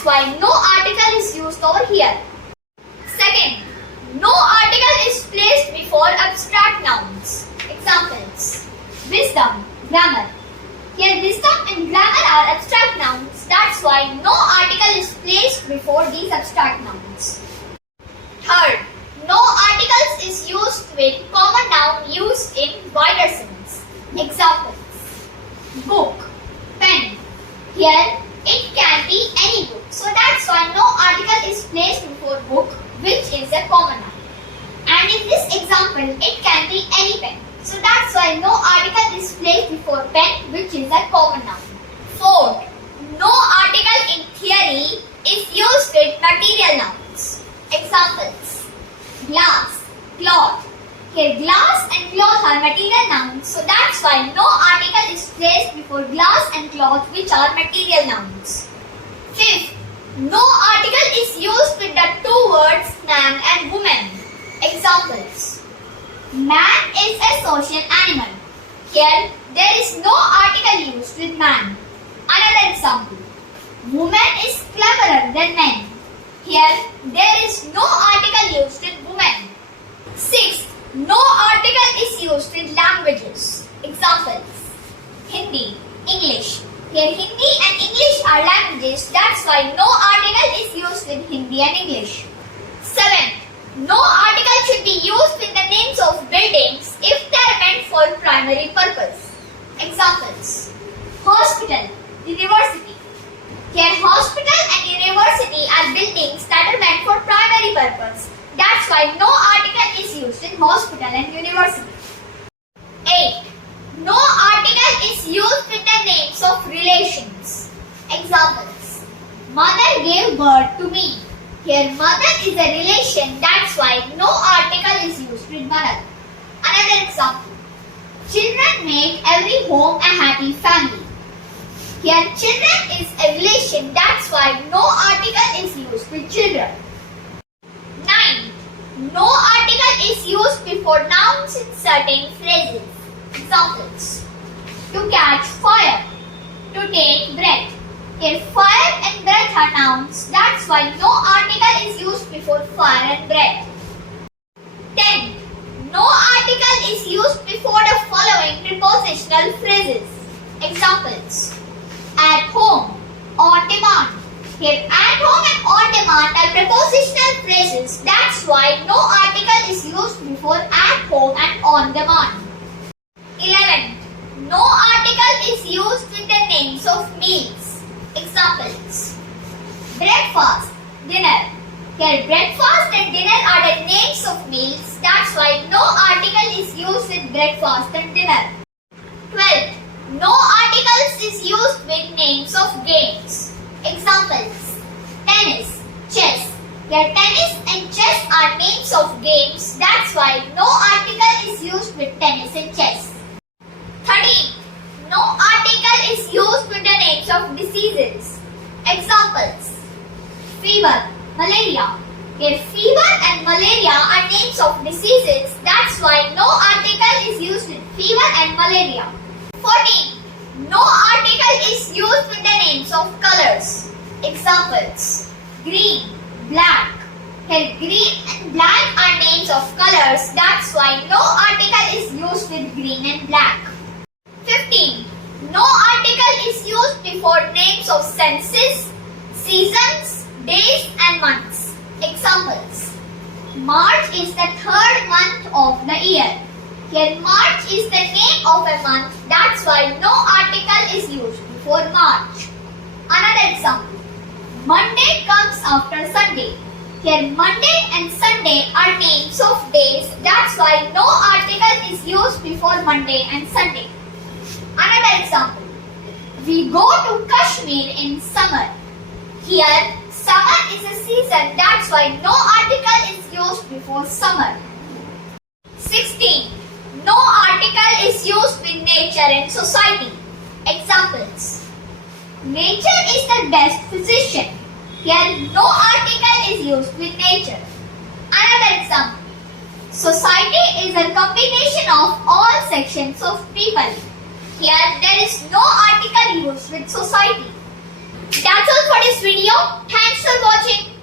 That's why no article is used over here. Second, no article is placed before abstract nouns. Examples: wisdom, grammar. Here wisdom and grammar are abstract nouns. That's why no article is placed before these abstract nouns. Third, no articles is used with common noun used in wider sense. Examples: book, pen. Here it can be any book. So that's why no article is placed before book, which is a common noun. And in this example, it can be any pen. So that's why no article is placed before pen, which is a common noun. Fourth, no article in theory is used with material nouns. Examples: glass, cloth. Here glass and cloth are material nouns, so that's why no article is placed before glass and cloth, which are material nouns. Fifth, no article is used with the two words man and woman. Examples: man is a social animal. Here there is no article used with man. Another example: woman is cleverer than men. Here there is no article used with woman. Sixth, no article is used with languages. Examples: Hindi, English. Here Hindi and English are languages. That's why no article is used with Hindi and English. Seventh, no article should be used with the names of buildings if they are meant for primary purpose. Examples: hospital, university. Here hospital and university are buildings that are meant for primary purpose. That's why no article is used in hospital and university. 8. No article is used with the names of relations. Examples: mother gave birth to me. Here mother is a relation, that's why no article is used with mother. Another example: children make every home a happy family. Here children is a relation, that's why no article is used with children. 9. No article is used before nouns in certain phrases. Examples: to catch fire, to take breath. Here fire and breath are nouns, that's why no article is used before fire and breath. 10. No article is used before the following prepositional phrases. Examples: at home, on demand. Here at home and on demand are prepositional phrases, that's why no article is used before at home and on demand. 11. No article is used with the names of meals. Examples: breakfast, dinner. Here breakfast and dinner are the names of meals, that's why no article is used with breakfast and dinner. 12. No articles is used with names of games. Examples: tennis, chess. Here tennis and chess are names of games, that's why no article is used with tennis and chess. 13. No article is used with the names of diseases. Examples: fever, malaria. Here fever and malaria are names of diseases, that's why no article is used with fever and malaria. 14. No article is used with the names of colors. Examples: green, black. Here green and black are names of colors, that's why no article is used with green and black. 15. No article is used before names of senses, seasons, days and months. Examples: March is the third month of the year. Here March is the name of a month, that's why no article is used before March. Another example: Monday comes after Sunday. Here Monday and Sunday are names of days, that's why no article is used before Monday and Sunday. Another example: we go to Kashmir in summer. Here summer is a season, that's why no article is used before summer. 16. No article is used with nature and society. Examples: nature is the best physician. Here no article is used with nature. Another example: society is a combination of all sections of people. Here there is no article used with society. That's all for this video. Thanks for watching.